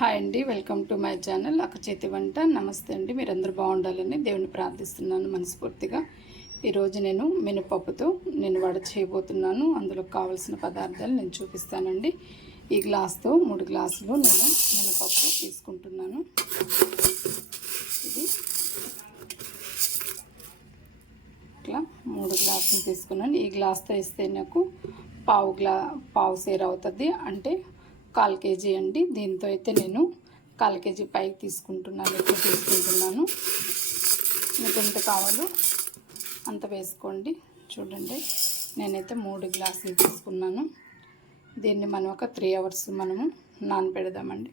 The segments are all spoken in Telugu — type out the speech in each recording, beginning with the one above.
హాయ్ అండి, వెల్కమ్ టు మై ఛానల్ అక్క చేతి వంట. నమస్తే అండి, మీరందరూ బాగుండాలని దేవుని ప్రార్థిస్తున్నాను మనస్ఫూర్తిగా. ఈరోజు నేను మినపప్పుతో వడ చేయబోతున్నాను. అందులో కావాల్సిన పదార్థాలు నేను చూపిస్తానండి. ఈ గ్లాస్తో 3 గ్లాసులు నేను మినపప్పు తీసుకుంటున్నాను. ఇది ఇట్లా 3 గ్లాసులు తీసుకున్నాను. ఈ గ్లాస్తో వేస్తే నాకు పావు సేర అవుతుంది, అంటే 1/4 కేజీ అండి. దీంతో అయితే నేను 1/4 కేజీ పైకి తీసుకుంటున్నాను, ఎక్కువ తీసుకుంటున్నాను. మీకు ఎంత కావాలో అంత వేసుకోండి. చూడండి, నేనైతే 3 గ్లాసులు తీసుకున్నాను. దీన్ని మనం ఒక 3 అవర్స్ మనము నానపెడదామండి.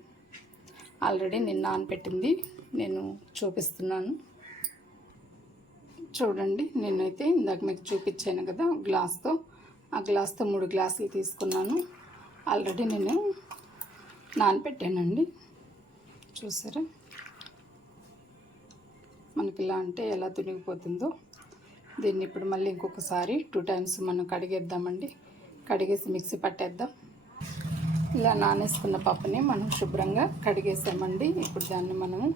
ఆల్రెడీ నేను నానపెట్టింది నేను చూపిస్తున్నాను. చూడండి, నేనైతే ఇందాక మీకు చూపించాను కదా గ్లాస్తో, ఆ గ్లాస్తో 3 గ్లాసులు తీసుకున్నాను. ఆల్రెడీ నేను నానపెట్టానండి. చూసారా, మనకి ఇలా అంటే ఎలా తునిగిపోతుందో. దీన్ని ఇప్పుడు మళ్ళీ ఇంకొకసారి 2 టైమ్స్ మనం కడిగేద్దామండి. కడిగేసి మిక్సీ పట్టేద్దాం. ఇలా నానేసుకున్న పప్పుని మనం శుభ్రంగా కడిగేసామండి. ఇప్పుడు దాన్ని మనము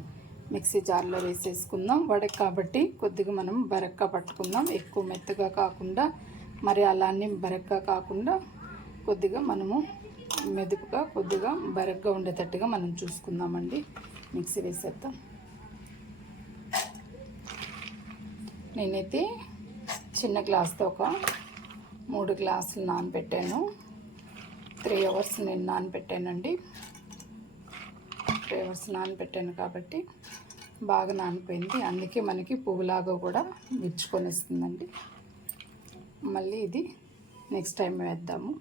మిక్సీ జార్లో వేసేసుకుందాం. వడకి కాబట్టి కొద్దిగా మనం బరక్గా పట్టుకుందాం. ఎక్కువ మెత్తగా కాకుండా, మరి అలానే బరక్గా కాకుండా, కొద్దిగా మనము మెదుపుగా కొద్దిగా బరగ్గా ఉండేటట్టుగా మనం చూసుకుందామండి. మిక్సీ వేసేద్దాం. నేనైతే చిన్న గ్లాస్తో ఒక 3 గ్లాసులు నానబెట్టాను. 3 అవర్స్ నేను నానబెట్టానండి. 3 అవర్స్ నానబెట్టాను కాబట్టి బాగా నానిపోయింది. అందుకే మనకి పువ్వులాగా కూడా విచ్చుకొని వస్తుందండి. మళ్ళీ ఇది నెక్స్ట్ టైం వేద్దాము.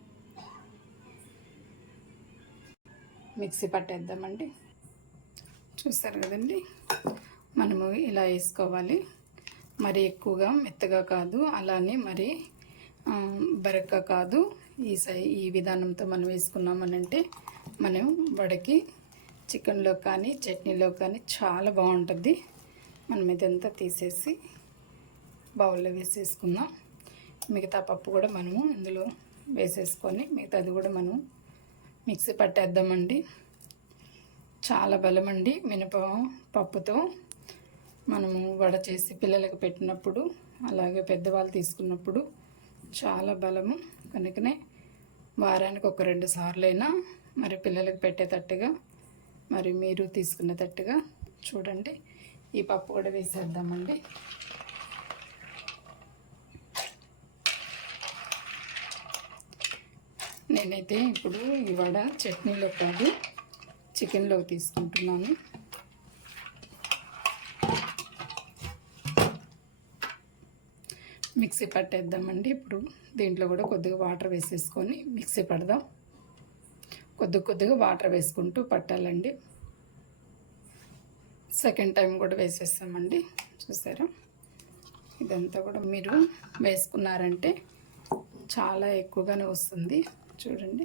మిక్సీ పట్టేద్దామండి. చూస్తారు కదండి, మనము ఇలా వేసుకోవాలి. మరి ఎక్కువగా మెత్తగా కాదు, అలానే మరి బరగ్గా కాదు. ఈ విధానంతో మనం వేసుకున్నామనంటే మనం వడకి చికెన్లో కానీ చట్నీలో కానీ చాలా బాగుంటుంది. మనం ఇదంతా తీసేసి బౌల్లో వేసేసుకుందాం. మిగతా పప్పు కూడా మనము ఇందులో వేసేసుకొని మిగతాది కూడా మనం మిక్సీ పట్టేద్దామండి. చాలా బలమండి మినపప్పుతో మనము వడ చేసి పిల్లలకు పెట్టినప్పుడు, అలాగే పెద్దవాళ్ళు తీసుకున్నప్పుడు చాలా బలము. కనుకనే వారానికి ఒక 2 సార్లైనా మరి పిల్లలకు పెట్టేటట్టుగా, మరి మీరు తీసుకునేటట్టుగా చూడండి. ఈ పప్పు కూడా వేసేద్దామండి. నేనైతే ఇప్పుడు ఈ వడ చట్నీలో కాదు, చికెన్లో తీసుకుంటున్నాను. మిక్సీ పట్టేద్దామండి. ఇప్పుడు దీంట్లో కూడా కొద్దిగా వాటర్ వేసేసుకొని మిక్సీ పడదాం. కొద్దిగా వాటర్ వేసుకుంటూ పట్టాలండి. సెకండ్ టైం కూడా వేసేస్తామండి. చూసారా, ఇదంతా కూడా మీరు వేసుకున్నారంటే చాలా ఎక్కువగానే వస్తుంది. చూడండి,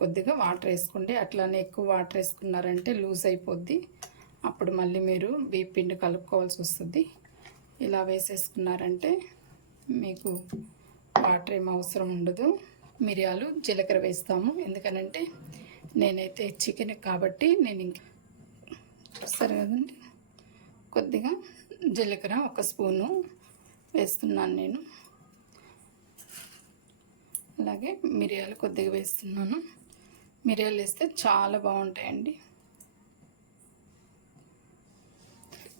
కొద్దిగా వాటర్ వేసుకోండి. అట్లానే ఎక్కువ వాటర్ వేసుకున్నారంటే లూజ్ అయిపోద్ది. అప్పుడు మళ్ళీ మీరు బియ్యం పిండి కలుపుకోవాల్సి వస్తుంది. ఇలా వేసేసుకున్నారంటే మీకు వాటర్ ఏం అవసరం ఉండదు. మిరియాలు జీలకర్ర వేస్తాము, ఎందుకనంటే నేనైతే చికెన్ కాబట్టి నేను సరే కదండి. కొద్దిగా జీలకర్ర 1 స్పూను వేస్తున్నాను నేను. అలాగే మిరియాలు కొద్దిగా వేస్తున్నాను. మిరియాలు వేస్తే చాలా బాగుంటాయండి.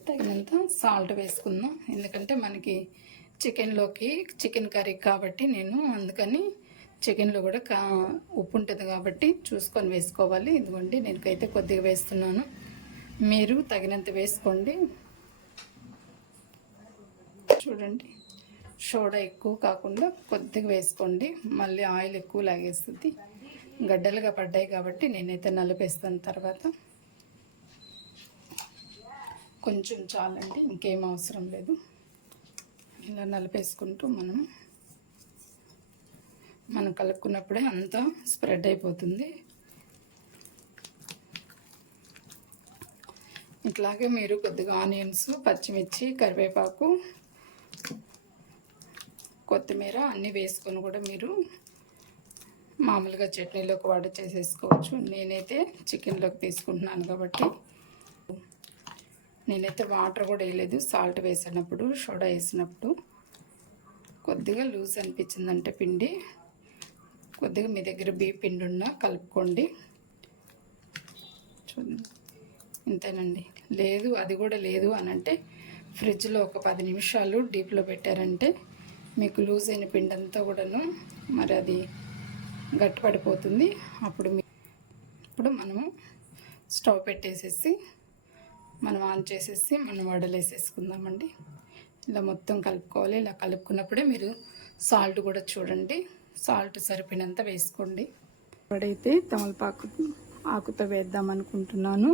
తగినంత సాల్ట్ వేసుకుందాం, ఎందుకంటే మనకి చికెన్ కర్రీ కాబట్టి నేను అందుకని చికెన్లో కూడా ఉప్పు ఉంటుంది కాబట్టి చూసుకొని వేసుకోవాలి. ఇదిగోండి, నేనైతే కొద్దిగా వేస్తున్నాను. మీరు తగినంత వేసుకోండి. చూడండి, సోడా ఎక్కువ కాకుండా కొద్దిగా వేసుకోండి. మళ్ళీ ఆయిల్ ఎక్కువ లాగేస్తుంది. గడ్డలుగా పడ్డాయి కాబట్టి నేనైతే నలిపేస్తాను. తర్వాత కొంచెం చాలండి, ఇంకేం అవసరం లేదు. ఇలా నలిపేసుకుంటూ మనం కలుపుకున్నప్పుడే అంతా స్ప్రెడ్ అయిపోతుంది. ఇట్లాగే మీరు కొద్దిగా ఆనియన్స్, పచ్చిమిర్చి, కరివేపాకు కొత్తిమీర అన్నీ వేసుకొని కూడా మీరు మామూలుగా చట్నీలోకి వాడి చేసేసుకోవచ్చు. నేనైతే చికెన్లోకి తీసుకుంటున్నాను కాబట్టి నేనైతే వాటర్ కూడా వేయలేదు. సాల్ట్ వేసినప్పుడు, సోడా వేసినప్పుడు కొద్దిగా లూజ్ అనిపించిందంటే పిండి, కొద్దిగా మీ దగ్గర బియ్య పిండి ఉన్నా కలుపుకోండి. చూడండి, ఇంతేనండి. లేదు అది కూడా లేదు అని అంటే ఫ్రిడ్జ్లో ఒక 10 నిమిషాలు డీప్లో పెట్టారంటే మీకు లూజ్ అయిన పిండి అంతా కూడాను మరి అది గట్టిపడిపోతుంది. ఇప్పుడు మనము స్టవ్ పెట్టేసేసి మనం ఆన్ చేసేసి మనం వడలు వేసేసుకుందామండి. ఇలా మొత్తం కలుపుకోవాలి. ఇలా కలుపుకున్నప్పుడే మీరు సాల్ట్ కూడా చూడండి, సాల్ట్ సరిపోయినంత వేసుకోండి. ఇప్పుడైతే తమలపాకు ఆకుతో వేద్దాం అనుకుంటున్నాను.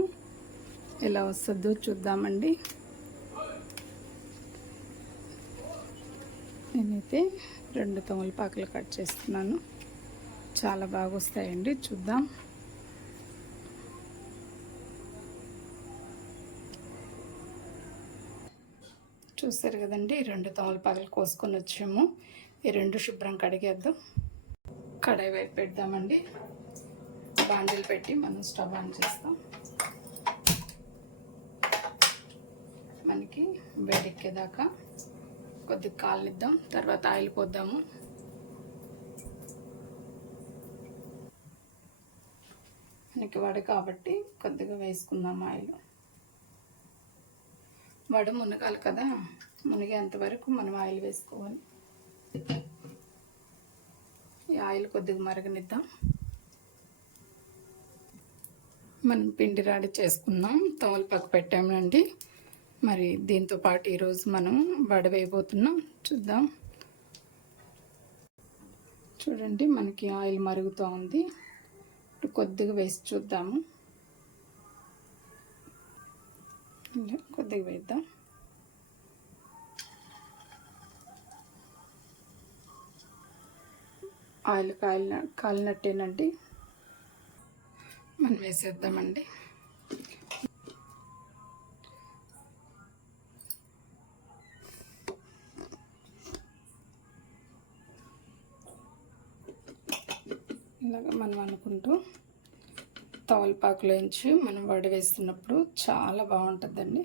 ఎలా వస్తుందో చూద్దామండి. నేనైతే 2 తమలపాకులు కట్ చేస్తున్నాను. చాలా బాగా వస్తాయండి, చూద్దాం. చూస్తారు కదండి, 2 తమలపాకులు కోసుకొని వచ్చాము. ఈ 2 శుభ్రం కడిగేద్దాం. కడాయి వైపు పెడదామండి. బాండిల్ పెట్టి మనం స్టవ్ ఆన్ చేస్తాం. మనకి వేడెక్కేదాకా కొద్దిగా కాలనిద్దాం. తర్వాత ఆయిల్ పోద్దాము. మనకి వడ కాబట్టి కొద్దిగా వేసుకుందాం ఆయిల్. వడ మునగాలి కదా, మునిగేంత వరకు మనం ఆయిల్ వేసుకోవాలి. ఈ ఆయిల్ కొద్దిగా మరగనిద్దాం. మనం పిండి రెడీ చేసుకున్నాం, తమలపాకు పెట్టామండి. మరి దీంతో పాటు ఈరోజు మనం వడ వేయబోతున్నాం. చూద్దాం. చూడండి, మనకి ఆయిల్ మరుగుతూ ఉంది. ఇప్పుడు కొద్దిగా వేసి చూద్దాము. కొద్దిగా వేద్దాం. ఆయిల్ కాలినట్టేనండి. మనం వేసేద్దామండి. ఇలాగ మనం అనుకుంటూ తమలపాకులోంచి మనం వడ వేస్తున్నప్పుడు చాలా బాగుంటుందండి.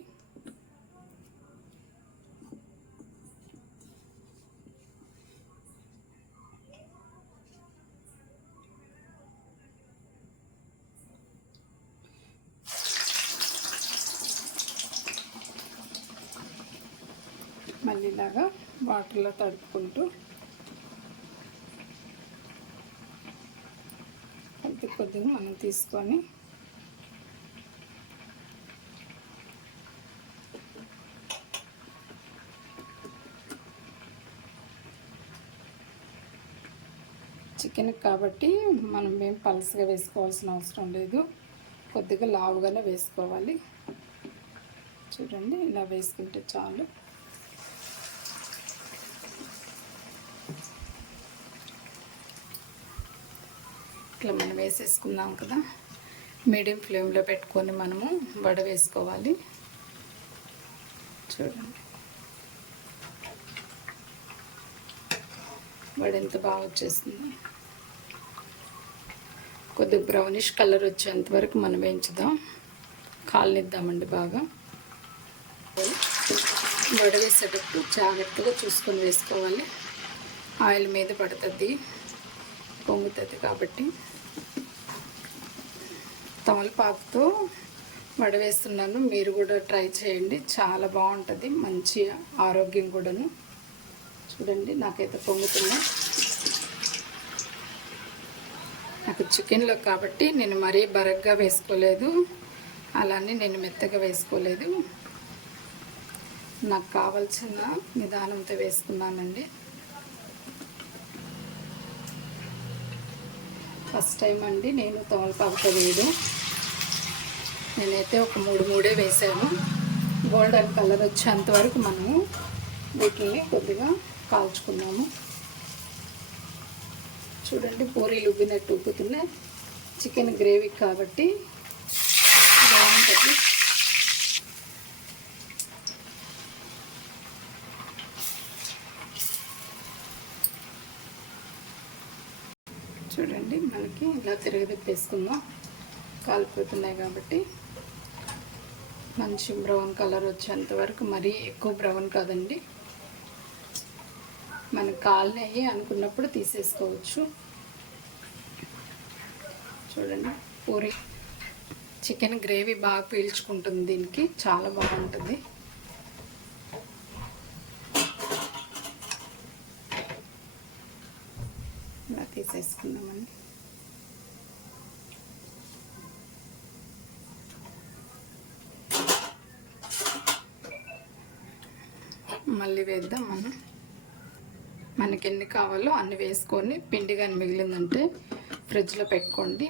మళ్ళీ ఇలాగా వాటర్లో తడుపుకుంటూ కొద్దిగా మనం తీసుకొని చికెన్ కాబట్టి మనం ఏం పలసగా వేసుకోవాల్సిన అవసరం లేదు. కొద్దిగా లావుగానే వేసుకోవాలి. చూడండి, ఇలా వేసుకుంటే చాలు. ఇట్లా మనం వేసేసుకున్నాం కదా, మీడియం ఫ్లేమ్లో పెట్టుకొని మనము వడ వేసుకోవాలి. చూడండి, వడ ఎంత బాగా వచ్చేస్తుంది. కొద్దిగా బ్రౌనిష్ కలర్ వచ్చేంత వరకు మనం వేయించుదాం, కాలనిద్దామండి బాగా. వడ వేసేటప్పుడు జాగ్రత్తగా చూసుకొని వేసుకోవాలి. ఆయిల్ మీద పడుతుంది, పొంగుతుంది కాబట్టి. తమలపాకుతో వడ వేస్తున్నాను, మీరు కూడా ట్రై చేయండి. చాలా బాగుంటుంది, మంచి ఆరోగ్యం కూడాను. చూడండి, నాకైతే పొంగుతున్నాయి. నాకు చికెన్లో కాబట్టి నేను మరీ బరగ్గా వేసుకోలేదు, అలానే నేను మెత్తగా వేసుకోలేదు. నాకు కావాల్సిన నిదానంతో వేసుకున్నానండి. ఫస్ట్ టైం అండి నేను తమలపాకుతో వేయడం. నేనైతే ఒక 3 వేసాను. గోల్డెన్ కలర్ వచ్చేంత వరకు మనము వీటిని కొద్దిగా కాల్చుకున్నాము. చూడండి, పూరీలు ఉబ్బినట్టు ఉబ్బుతున్నాయి. చికెన్ గ్రేవీ కాబట్టి బాగుంటుంది. చూడండి మనకి ఇలా తిరగదిప్పేసుకుందాం. కాలిపోతున్నాయి కాబట్టి మంచి బ్రౌన్ కలర్ వచ్చేంత వరకు, మరీ ఎక్కువ బ్రౌన్ కాదండి, మనకు కాలినవి అనుకున్నప్పుడు తీసేసుకోవచ్చు. చూడండి పూరి చికెన్ గ్రేవీ బాగా పీల్చుకుంటుంది, దీనికి చాలా బాగుంటుంది. ఇలా తీసేసుకుందామండి. మళ్ళీ వేద్దాం. మనకి ఎన్ని కావాలో అన్ని వేసుకొని, పిండి కానీ మిగిలిందంటే ఫ్రిడ్జ్లో పెట్టుకోండి.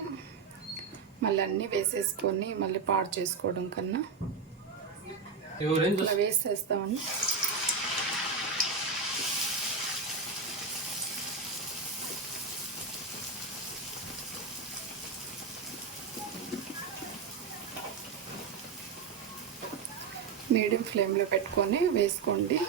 మళ్ళీ అన్నీ వేసేసుకొని మళ్ళీ పాడు చేసుకోవడం కన్నా ఇలా వేసేస్తామండి. మీడియం ఫ్లేమ్లో పెట్టుకొని వేసుకోండి.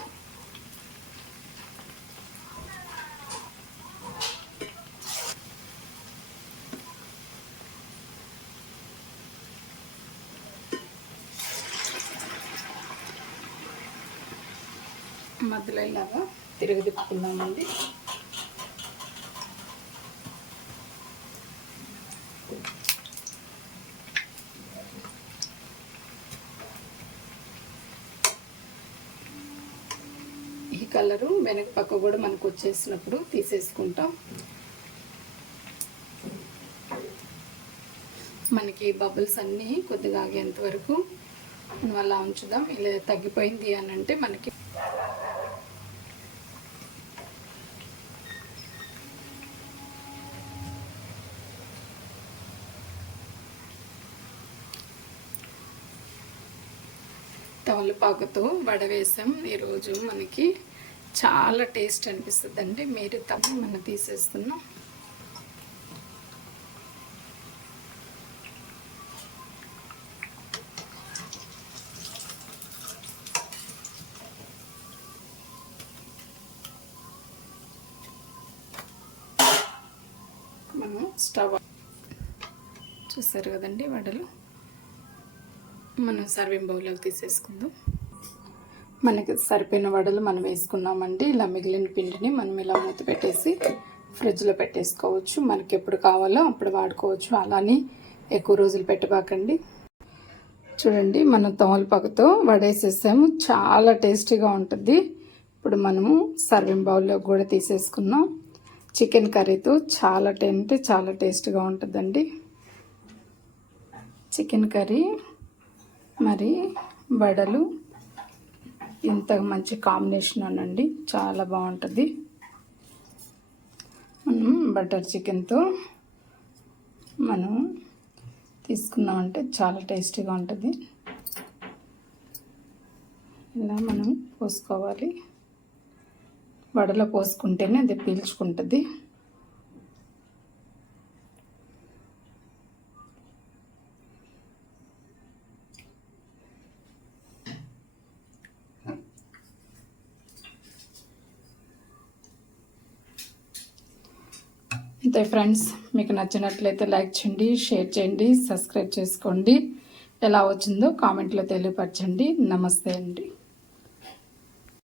మధ్యలో ఇలాగా తిరగదిప్పుకుందామండి. ఈ కలరు వెనక పక్క కూడా మనకు వచ్చేసినప్పుడు తీసేసుకుంటాం. మనకి బబుల్స్ అన్నీ కొద్దిగా ఆగేంత వరకు మనం అలా ఉంచుదాం. ఇలా తగ్గిపోయింది అని అంటే మనకి తమలపాకుతో వడ వేసాం ఈరోజు. మనకి చాలా టేస్ట్ అనిపిస్తుందండి. మీరు మనం తీసేస్తున్నాం. మనం స్టవ్ చూసారు కదండి వడలు. మనం సర్వింగ్ బౌల్లోకి తీసేసుకుందాం. మనకి సరిపోయిన వడలు మనం వేసుకున్నామండి. ఇలా మిగిలిన పిండిని మనం ఇలా మూత పెట్టేసి ఫ్రిడ్జ్లో పెట్టేసుకోవచ్చు. మనకి ఎప్పుడు కావాలో అప్పుడు వాడుకోవచ్చు. అలానే ఎక్కువ రోజులు పెట్టబాకండి. చూడండి మనం తమలపాకుతో వడేసేసాము. చాలా టేస్టీగా ఉంటుంది. ఇప్పుడు మనము సర్వింగ్ బౌల్లోకి కూడా తీసేసుకున్నాం. చికెన్ కర్రీతో చాలా అంటే చాలా టేస్టీగా ఉంటుందండి. చికెన్ కర్రీ మరి వడలు ఇంత మంచి కాంబినేషన్ అనండి, చాలా బాగుంటుంది. మనం బటర్ చికెన్తో మనం తీసుకున్నామంటే చాలా టేస్టీగా ఉంటుంది. ఇలా మనం పోసుకోవాలి. వడలో పోసుకుంటేనే అది పీల్చుకుంటుంది. అంతే ఫ్రెండ్స్, మీకు నచ్చినట్లయితే లైక్ చేయండి, షేర్ చేయండి, సబ్స్క్రైబ్ చేసుకోండి. ఎలా వచ్చిందో కామెంట్లో తెలియపరచండి. నమస్తే అండి.